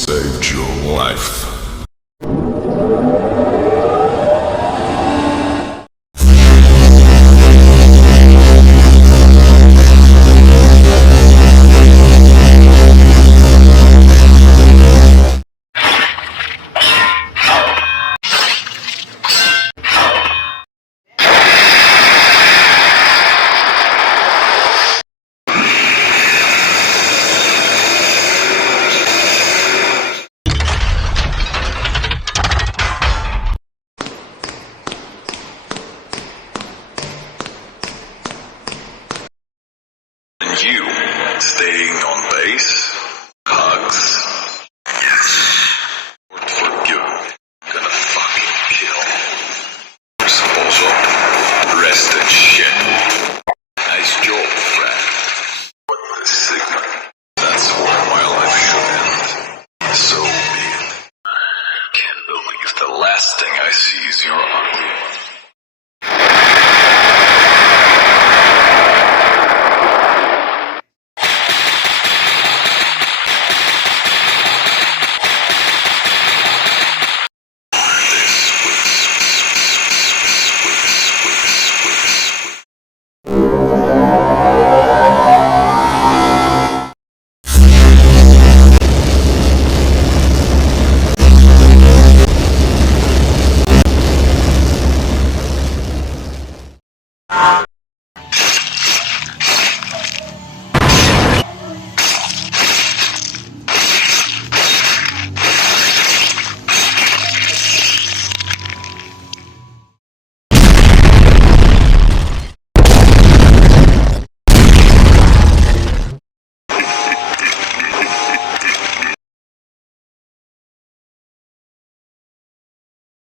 Saved your life. And you, staying on base? Hugs? Yes. Forgiven. Gonna fucking kill. Suppose up. Rest and shit. Nice job, friend. What the signal? That's where my life should end. So be it. Can't believe the last thing I see is your ugly one.